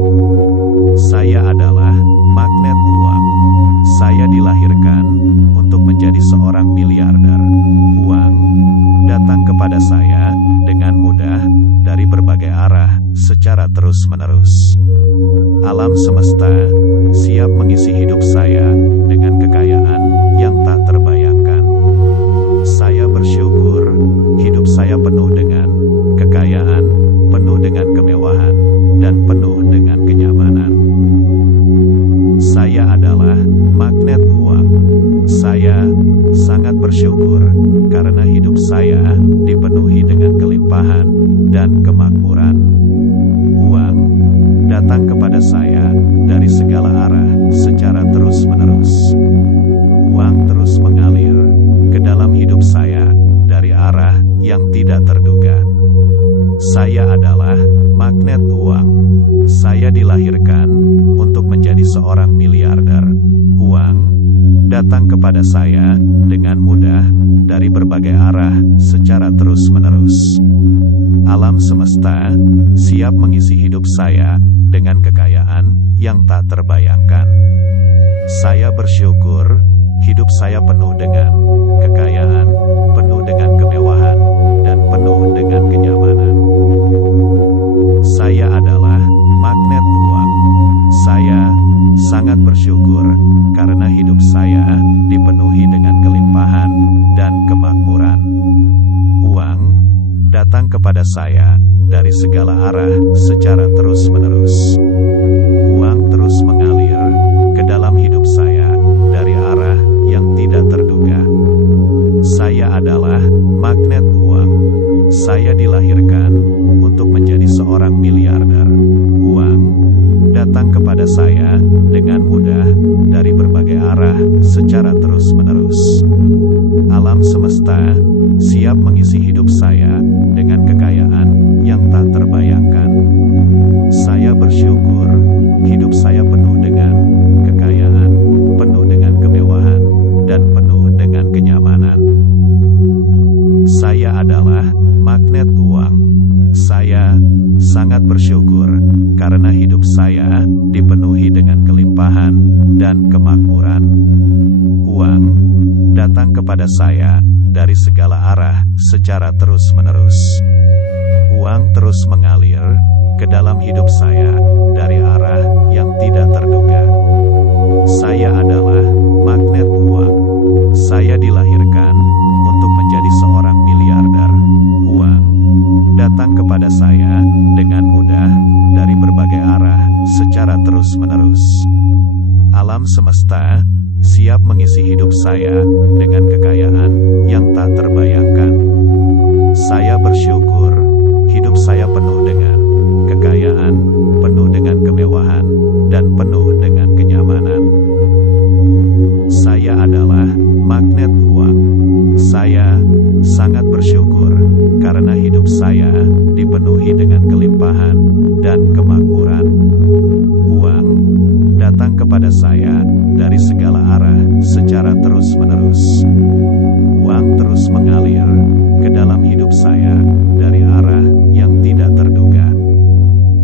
Saya adalah magnet uang. Saya dilahirkan untuk menjadi seorang miliarder. Uang datang kepada saya dengan mudah dari berbagai arah secara terus-menerus. Alam semesta siap mengisi hidup saya dengan kekayaan yang tak terbayangkan. Saya bersyukur hidup saya penuh dengan kekayaan, penuh dengan kemewahan, dan penuh dengan kenyamanan. Saya adalah magnet uang. Saya sangat bersyukur karena hidup saya dipenuhi dengan kelimpahan dan kemakmuran. Uang datang kepada saya dari segala arah secara terus-menerus. Uang terus mengalir ke dalam hidup saya dari arah yang tidak terduga. Saya adalah magnet uang. Saya dilahirkan untuk menjadi seorang miliarder. Uang datang kepada saya dengan mudah dari berbagai arah secara terus-menerus. Alam semesta siap mengisi hidup saya dengan kekayaan yang tak terbayangkan. Saya bersyukur hidup saya penuh dengan kekayaan, penuh dengan kemewahan, dan penuh dengan kenyamanan. Saya adalah magnet uang. Saya sangat bersyukur karena hidup saya dipenuhi dengan kelimpahan dan kemakmuran. Uang datang kepada saya dari segala arah secara terus-menerus. Uang terus mengalir ke dalam hidup saya dari arah yang tidak terduga. Saya adalah magnet uang. Saya dilahirkan untuk menjadi seorang miliarder. Uang datang kepada saya dengan mudah dari berbagai arah secara terus-menerus. Alam semesta siap mengisi hidup saya dengan kekayaan yang tak terbayangkan. Saya bersyukur hidup saya penuh dengan Saya sangat bersyukur karena hidup saya dipenuhi dengan kelimpahan dan kemakmuran. Uang datang kepada saya dari segala arah secara terus-menerus. Uang terus mengalir ke dalam hidup saya dari arah yang tidak terduga. Saya adalah magnet uang. Saya dilahirkan untuk menjadi seorang miliarder. Uang datang kepada saya dengan mudah dari berbagai arah secara terus-menerus. Alam semesta siap mengisi hidup saya dengan kekayaan yang tak terbayangkan. Saya bersyukur hidup saya penuh dengan kekayaan, penuh dengan kemewahan, dan penuh dengan kenyamanan. Saya adalah magnet uang. Saya sangat bersyukur karena hidup saya dipenuhi dengan kelimpahan dan kemakmuran. Uang datang kepada saya dari segala arah secara terus-menerus. Uang terus mengalir ke dalam hidup saya dari arah yang tidak terduga.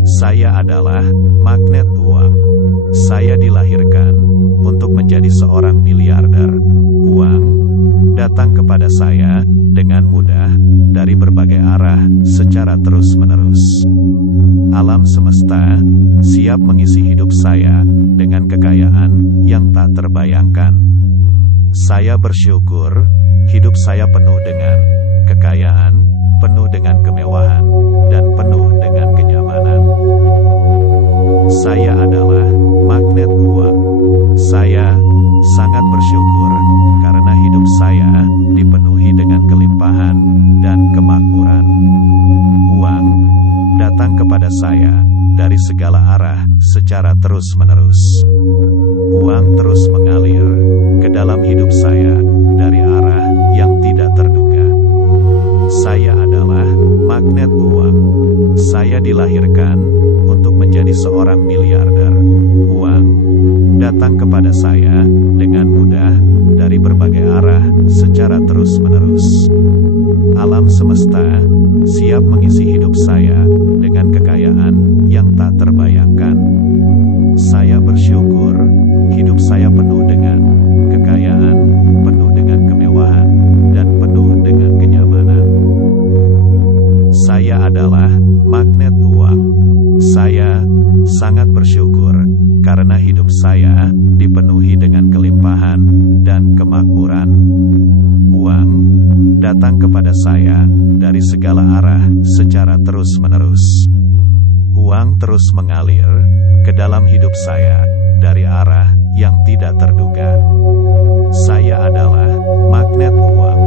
Saya adalah magnet uang. Saya dilahirkan untuk menjadi seorang miliarder. Uang datang kepada saya dengan mudah dari berbagai arah secara terus-menerus. Alam semesta siap mengisi hidup saya dengan kekayaan yang tak terbayangkan. Saya bersyukur hidup saya penuh dengan kekayaan, penuh dengan kemewahan, dan penuh dengan kenyamanan. Saya adalah magnet uang. Saya sangat bersyukur karena hidup saya dipenuhi dengan kelimpahan dan kemakmuran. Uang datang kepada saya dari segala arah secara terus-menerus. Uang terus mengalir ke dalam hidup saya dari arah yang tidak terduga. Saya adalah magnet uang. Saya dilahirkan untuk menjadi seorang miliarder. Uang datang kepada saya dengan mudah dari berbagai arah secara terus-menerus. Alam semesta siap mengisi hidup saya dengan kekayaan yang tak terbayangkan. Saya bersyukur hidup saya penuh dengan kekayaan, penuh dengan kemewahan, dan penuh dengan kenyamanan. Saya adalah magnet uang. Saya sangat bersyukur karena hidup saya dipenuhi dengan kelimpahan dan kemakmuran. Uang datang kepada saya dari segala arah secara terus-menerus. Uang terus mengalir ke dalam hidup saya dari arah yang tidak terduga. Saya adalah magnet uang.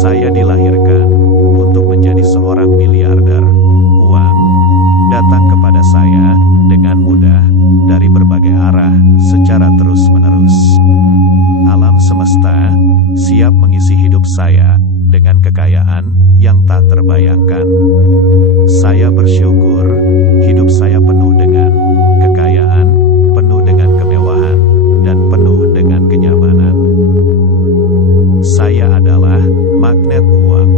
Saya dilahirkan untuk menjadi seorang miliarder. Uang datang kepada saya dengan mudah dari berbagai arah secara terus-menerus. Alam semesta siap mengisi hidup saya dengan kekayaan yang tak terbayangkan. Saya bersyukur hidup saya penuh dengan kekayaan, penuh dengan kemewahan, dan penuh dengan kenyamanan. Saya adalah magnet uang.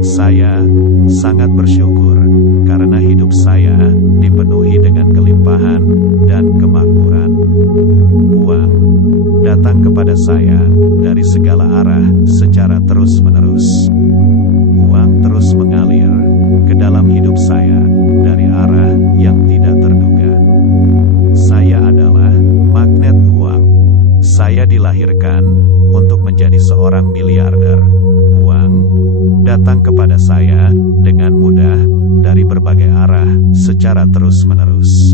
Saya sangat bersyukur karena hidup saya dipenuhi dengan kelimpahan dan kemakmuran. Uang datang kepada saya dari segala arah secara terus-menerus. Uang terus mengalir ke dalam hidup saya dari arah yang tidak terduga. Saya adalah magnet uang. Saya dilahirkan untuk menjadi seorang miliarder. Uang datang kepada saya dengan mudah dari berbagai arah secara terus-menerus.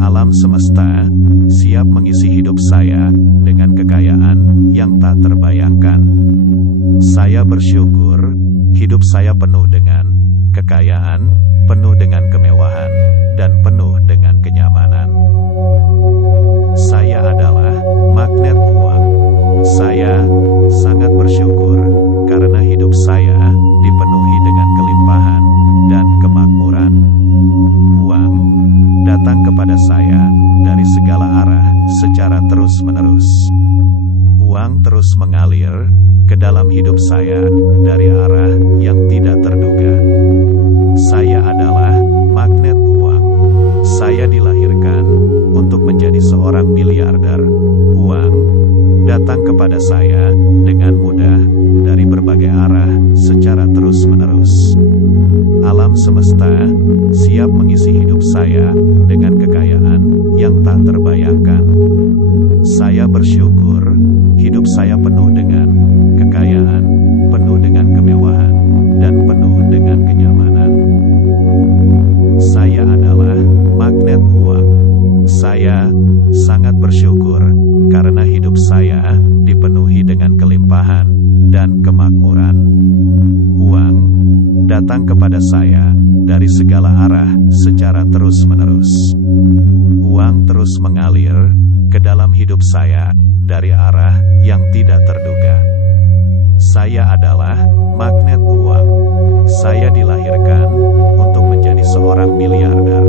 Alam semesta siap mengisi hidup saya dengan kekayaan yang tak terbayangkan. Saya bersyukur hidup saya penuh dengan kekayaan, penuh dengan kemewahan, dan penuh dengan kenyamanan. Saya adalah magnet uang. Saya sangat bersyukur karena hidup saya dipenuhi dengan kelimpahan dan kemakmuran. Uang datang kepada saya dari segala arah secara terus-menerus. Uang terus mengalir ke dalam hidup saya dari arah yang tidak terduga. Saya kepada saya dengan mudah dari berbagai arah secara terus-menerus. Alam semesta siap mengisi hidup saya dengan kekayaan yang tak terbayangkan. Saya bersyukur hidup saya penuh dengan kekayaan, penuh dengan kemewahan, dan penuh dengan kenyamanan. Saya adalah magnet uang. Saya sangat bersyukur karena hidup saya dipenuhi dengan kelimpahan dan kemakmuran. Uang datang kepada saya dari segala arah secara terus-menerus. Uang terus mengalir ke dalam hidup saya dari arah yang tidak terduga. Saya adalah magnet uang. Saya dilahirkan untuk menjadi seorang miliarder.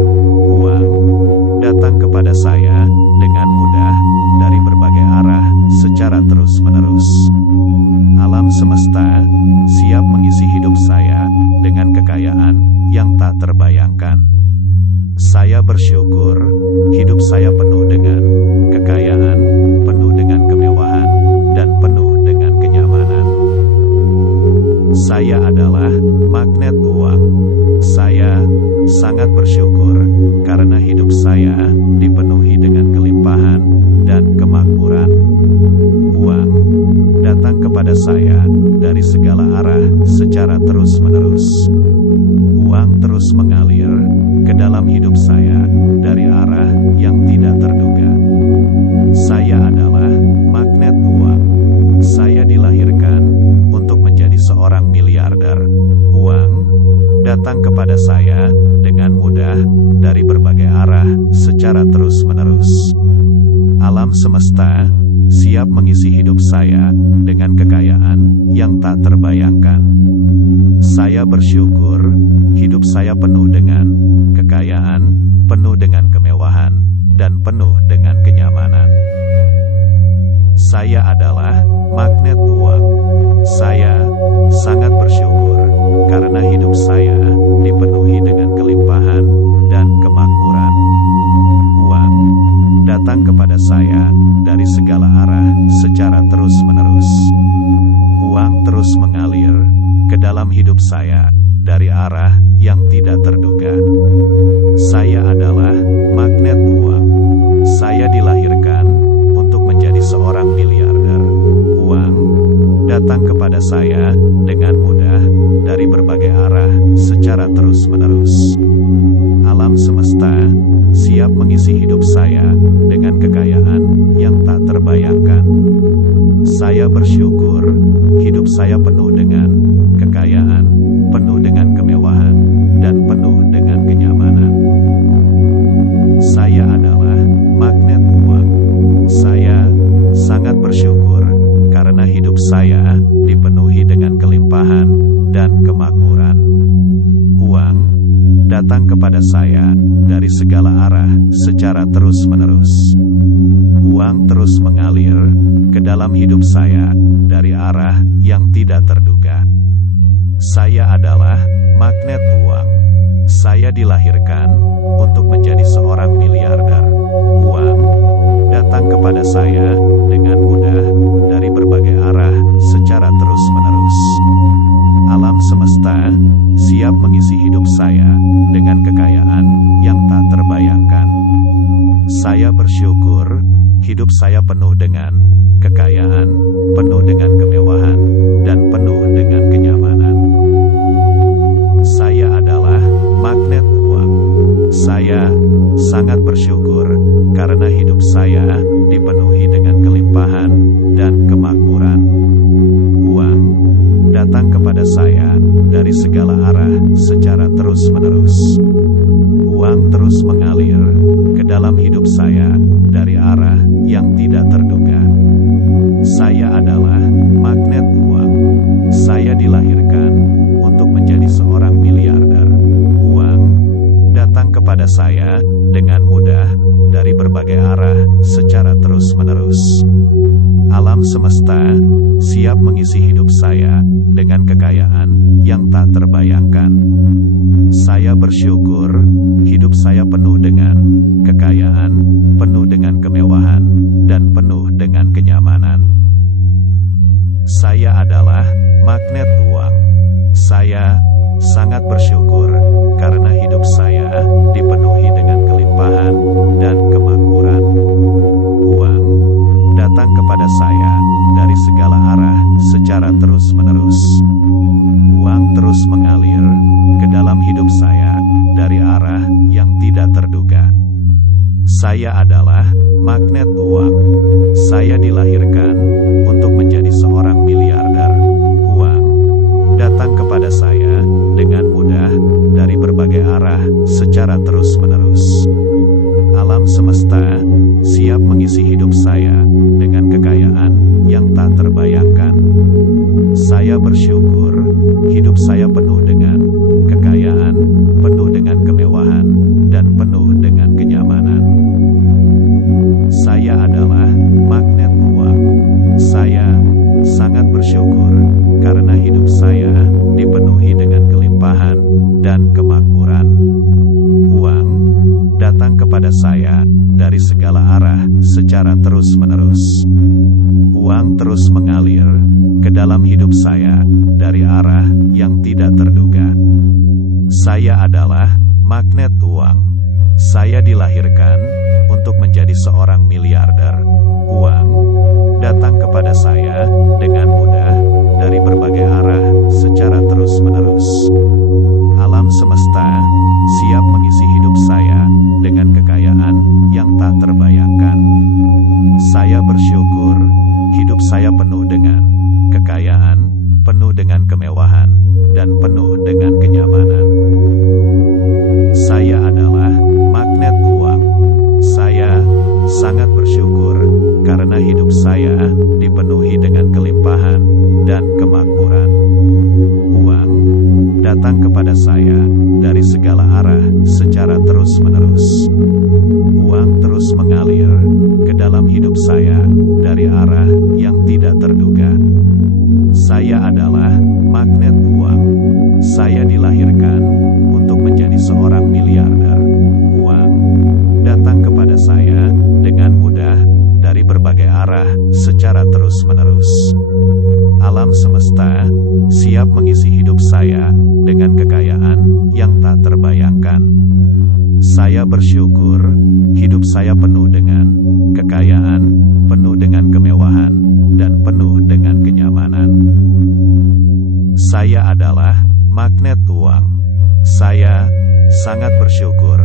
Uang datang kepada saya dengan mudah dari berbagai arah secara terus-menerus. Alam semesta siap mengisi hidup saya dengan kekayaan yang tak terbayangkan. Saya bersyukur hidup saya penuh dengan kekayaan, penuh dengan kemewahan, dan penuh dengan kenyamanan. Saya adalah magnet uang. Saya sangat bersyukur karena hidup saya dipenuhi dengan kelimpahan dan kemakmuran. Uang datang kepada saya dari segala arah secara terus-menerus. Uang terus mengalir ke dalam hidup saya dari arah yang tidak terduga. Saya adalah magnet uang. Saya dilahirkan untuk menjadi seorang miliarder. Uang datang kepada saya dengan mudah dari berbagai arah secara terus-menerus. Alam semesta siap mengisi hidup saya dengan kekayaan yang tak terbayangkan. Saya bersyukur hidup saya penuh dengan kekayaan, penuh dengan kemewahan, dan penuh dengan kenyamanan. Saya adalah magnet uang. Saya sangat bersyukur karena hidup saya dipenuhi dengan kelimpahan dan kemakmuran. Uang datang kepada saya dari segala arah secara terus-menerus. Uang terus mengalir ke dalam hidup saya dari arah yang tidak terduga. Saya adalah magnet uang. Saya dilahirkan untuk menjadi seorang miliarder. Uang datang kepada saya dengan mudah dari berbagai arah secara terus-menerus. Alam semesta siap mengisi hidup saya dengan kekayaan yang tak terbayangkan. Saya bersyukur hidup saya penuh dengan kekayaan, penuh dengan kemewahan, dan penuh dengan kenyamanan. Saya adalah magnet uang. Saya sangat bersyukur karena hidup saya dipenuhi dengan kelimpahan dan kemakmuran. Uang datang kepada saya dari segala arah secara terus-menerus. Uang terus mengalir ke dalam hidup saya dari arah yang tidak terduga. Saya adalah magnet uang. Saya dilahirkan untuk menjadi seorang miliarder. Uang datang kepada saya dengan mudah dari berbagai arah secara terus-menerus. Alam semesta siap mengisi hidup saya dengan kekayaan yang tak terbayangkan. Saya bersyukur hidup saya penuh dengan kekayaan, penuh dengan kemewahan, dan penuh dengan kenyamanan. Saya adalah magnet uang. Saya sangat bersyukur karena hidup saya dipenuhi dengan kelimpahan dan kemakmuran. Uang datang kepada saya dari segala arah secara terus-menerus. Uang terus mengalir ke dalam hidup saya dari arah yang tidak terduga. Saya adalah magnet uang. Saya dilahirkan untuk menjadi seorang miliarder. Uang datang kepada saya dengan mudah dari berbagai arah secara terus-menerus. Alam semesta siap mengisi hidup saya dengan kekayaan yang tak terbayangkan. Saya bersyukur hidup saya penuh dengan kekayaan, penuh dengan kemewahan, dan penuh dengan kenyamanan. Saya adalah magnet uang. Saya sangat bersyukur karena hidup saya dipenuhi dengan kelimpahan dan kemakmuran. Uang datang kepada saya dari segala arah secara terus-menerus. Uang terus mengalir ke dalam hidup saya dari arah yang tidak terduga. Saya adalah magnet uang. Saya dilahirkan untuk menjadi seorang miliarder. Uang datang kepada saya dengan mudah dari berbagai arah secara terus-menerus. Alam semesta siap mengisi hidup saya dengan kekayaan yang tak terbayangkan. Saya bersyukur hidup saya penuh dengan kekayaan, penuh dengan kemewahan, dan penuh dengan kenyamanan. Saya adalah magnet uang. Saya sangat bersyukur karena hidup saya dipenuhi dengan kelimpahan dan kemakmuran. Uang datang kepada saya dari segala arah secara terus-menerus. Uang terus mengalir ke dalam hidup saya dari arah yang tidak terduga. Saya adalah magnet uang. Saya dilahirkan untuk menjadi seorang miliarder. Uang datang kepada saya dengan mudah dari berbagai arah secara terus-menerus. Alam semesta siap mengisi hidup saya dengan kekayaan yang tak terbayangkan. Saya bersyukur hidup saya penuh dengan kekayaan, penuh dengan kemewahan, dan penuh dengan kenyamanan. Saya adalah magnet uang. Saya sangat bersyukur karena hidup saya dipenuhi dengan kelimpahan dan kemakmuran. Uang datang kepada saya dari segala arah secara terus-menerus. Uang terus mengalir ke dalam hidup saya dari arah yang tidak terduga. Saya adalah magnet uang. Saya dilahirkan untuk menjadi seorang miliarder. Uang datang kepada saya dengan mudah dari berbagai arah secara terus-menerus. Alam semesta siap mengisi hidup saya dengan kekayaan yang tak terbayangkan. Saya bersyukur hidup saya penuh dengan kekayaan, penuh dengan kemewahan, dan penuh dengan kenyamanan. Saya adalah magnet uang. Saya sangat bersyukur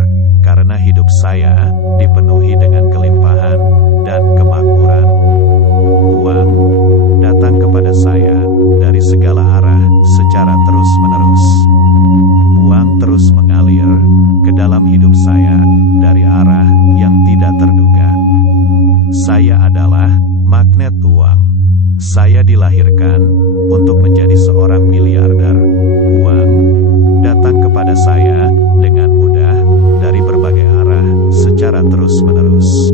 karena hidup saya dipenuhi dengan kelimpahan dan kemakmuran. Uang datang kepada saya dari segala arah secara terus-menerus. Uang terus mengalir ke dalam hidup saya dari arah yang tidak terduga. Saya adalah magnet uang. Saya dilahirkan untuk menjadi seorang miliarder. Uang datang kepada saya dengan mudah dari berbagai arah secara terus-menerus.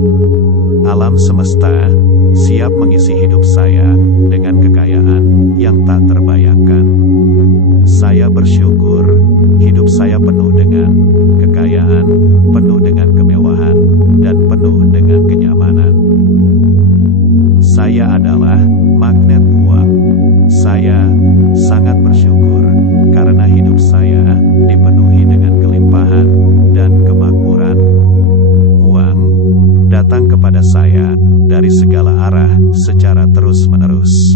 Alam semesta siap mengisi hidup saya dengan kekayaan yang tak terbayangkan. Saya bersyukur hidup saya penuh dengan kekayaan, penuh dengan kemewahan, dan penuh dengan kenyamanan. Saya adalah magnet uang. Saya sangat bersyukur karena hidup saya dipenuhi dengan kelimpahan dan kemakmuran. Uang datang kepada saya dari segala arah secara terus-menerus.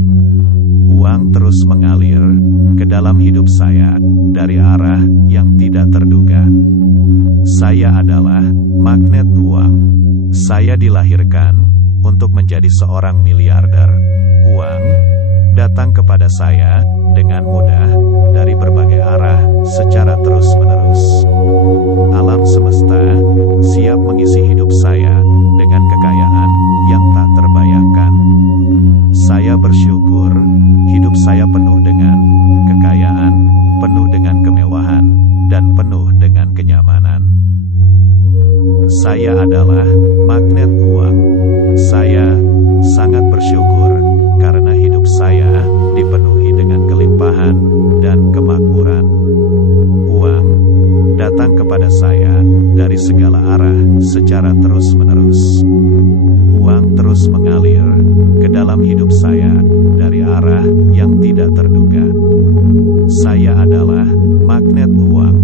Uang terus mengalir ke dalam hidup saya dari arah yang tidak terduga. Saya adalah magnet uang. Saya dilahirkan untuk menjadi seorang miliarder. Uang datang kepada saya dengan mudah dari berbagai arah secara terus-menerus. Alam semesta siap mengisi hidup saya dengan kekayaan yang tak terbayangkan. Saya bersyukur hidup saya penuh dengan kekayaan, penuh dengan kemewahan, dan penuh dengan kenyamanan. Saya adalah magnet uang. Saya sangat bersyukur karena hidup saya dipenuhi dengan kelimpahan dan kemakmuran. Uang datang kepada saya dari segala arah secara terus-menerus. Uang terus mengalir ke dalam hidup saya dari arah yang tidak terduga. Saya adalah magnet uang.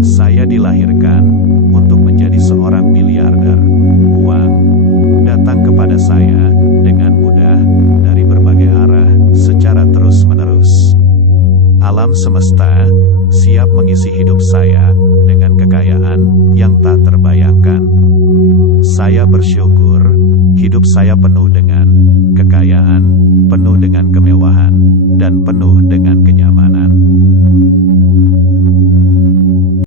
Saya dilahirkan untuk menjadi seorang miliarder. Uang datang kepada saya dengan mudah dari berbagai arah secara terus-menerus. Alam semesta siap mengisi hidup saya dengan kekayaan yang tak terbayangkan. Saya bersyukur, hidup saya penuh dengan kekayaan, penuh dengan kemewahan, dan penuh dengan kenyamanan.